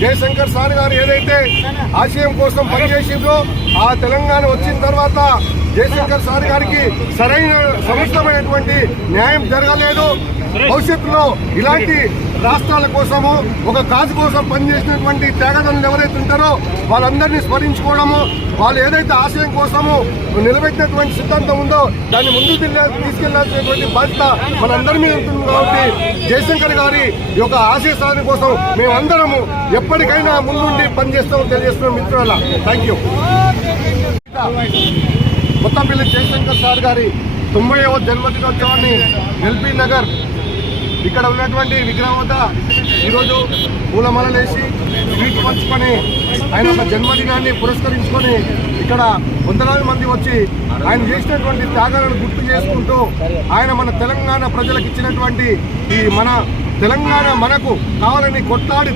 Jayashankar sir గారు ఏదైతే ఆశయం కోసం పనిచేసిందో ఆ తెలంగాణ వచ్చిన తర్వాత జయశంకర్ సార్ గారికి సరైన సముచితమైనటువంటి న్యాయం జరగలేదు. భవిష్యత్తులో ఇలాంటి రాష్ట్రాల కోసము ఒక కాజు కోసం పనిచేసినటువంటి త్యాగదనులు ఎవరైతే ఉంటారో వాళ్ళందరినీ స్మరించుకోవడము, వాళ్ళు ఏదైతే ఆశయం కోసము నిలబెట్టినటువంటి సిద్ధాంతం ఉందో దాన్ని ముందుకు తీసుకెళ్లాల్సినటువంటి బాధ్యత మనందరి మీద ఉంటుంది. కాబట్టి జయశంకర్ గారి యొక్క ఆశయ సాధన కోసం మేమందరము ఎప్పటికైనా ముందుండి పనిచేస్తామని తెలియజేస్తున్నాం. మిత్రుల thank you. Kothapalli Jayashankar sir గారి 90వ జన్మదినోత్సవాన్ని ఎల్బీ నగర్ ఇక్కడ ఉన్నటువంటి విగ్రహం వద్ద ఈరోజు పూలమాలలేసి స్వీట్ పంచుకొని ఆయన ఒక జన్మదినాన్ని పురస్కరించుకొని ఇక్కడ వందలాది మంది వచ్చి ఆయన చేసినటువంటి త్యాగాలను గుర్తు చేసుకుంటూ ఆయన మన తెలంగాణ ప్రజలకు ఇచ్చినటువంటి ఈ మన తెలంగాణ మనకు కావాలని కొట్లాడి